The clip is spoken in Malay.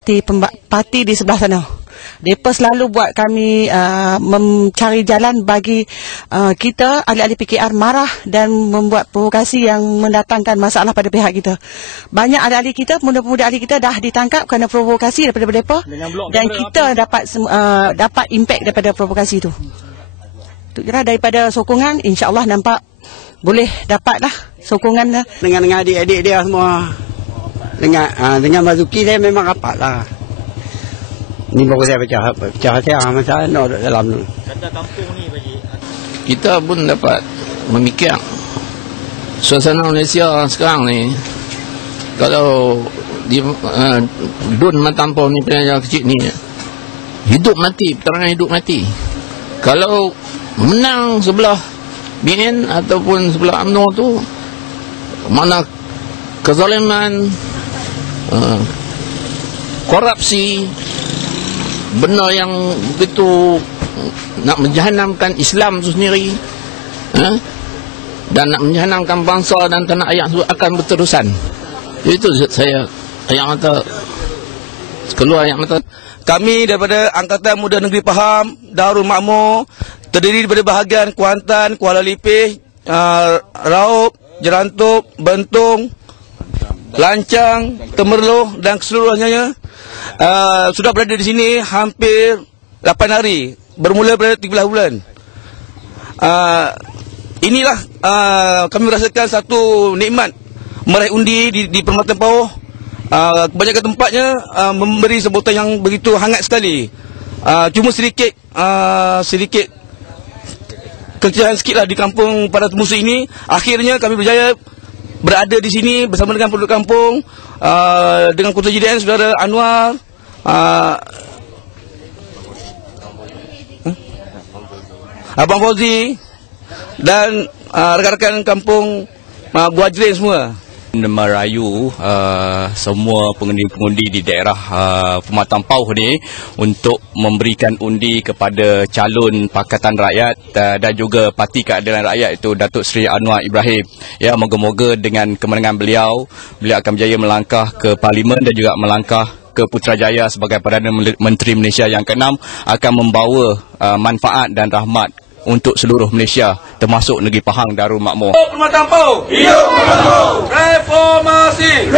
Parti di sebelah sana. Mereka selalu buat kami mencari jalan bagi kita ahli-ahli PKR marah dan membuat provokasi yang mendatangkan masalah pada pihak kita. Banyak ahli-ahli kita, pemuda-pemuda ahli kita dah ditangkap kerana provokasi daripada mereka dan kita dapat impak daripada provokasi itu. Itu kira daripada sokongan, insya-Allah nampak boleh dapatlah sokongan dengan adik-adik dia semua. Dengan Mazuki saya memang rapat lah. Ni baru saya pecah masalah dalam tu. Kata kampung ni bagi kita pun dapat memikir suasana Malaysia sekarang ni. Kalau di Dun Matampau ni penjara kecil ni, hidup mati, peterangan hidup mati. Kalau menang sebelah BN ataupun sebelah UMNO tu, mana kezaliman, korupsi, benda yang begitu nak menjahanamkan Islam itu sendiri, dan nak menjahanamkan bangsa dan tanah air itu akan berterusan. Itu saya yang kata, keluar yang kata. Kami daripada Angkatan Muda Negeri Pahang, Darul Makmur, terdiri daripada bahagian Kuantan, Kuala Lipih, Raub, Jerantup, Bentung, Lancang, Temerloh dan keseluruhannya sudah berada di sini hampir 8 hari, bermula pada 13 bulan. Inilah kami merasakan satu nikmat meraih undi di Perkhidmatan Pauh. Kebanyakan tempatnya memberi sambutan yang begitu hangat sekali. Cuma sedikit kekecewaan sikitlah di kampung para temusu ini. Akhirnya kami berjaya berada di sini bersama dengan penduduk kampung, dengan Ketua JDN Saudara Anwar, Abang Fauzi dan rakan-rakan kampung Buajrin semua. Merayu semua pengundi-pengundi di daerah Pematang Pauh ni untuk memberikan undi kepada calon Pakatan Rakyat dan juga Parti Keadilan Rakyat, itu Datuk Seri Anwar Ibrahim. Ya, moga-moga dengan kemenangan beliau akan berjaya melangkah ke Parlimen dan juga melangkah ke Putrajaya sebagai Perdana Menteri Malaysia yang ke-6, akan membawa manfaat dan rahmat untuk seluruh Malaysia, termasuk negeri Pahang Darul Makmur. Perkhidmatan Pauh, hidup Perkhidmatan Pauh. Reformasi.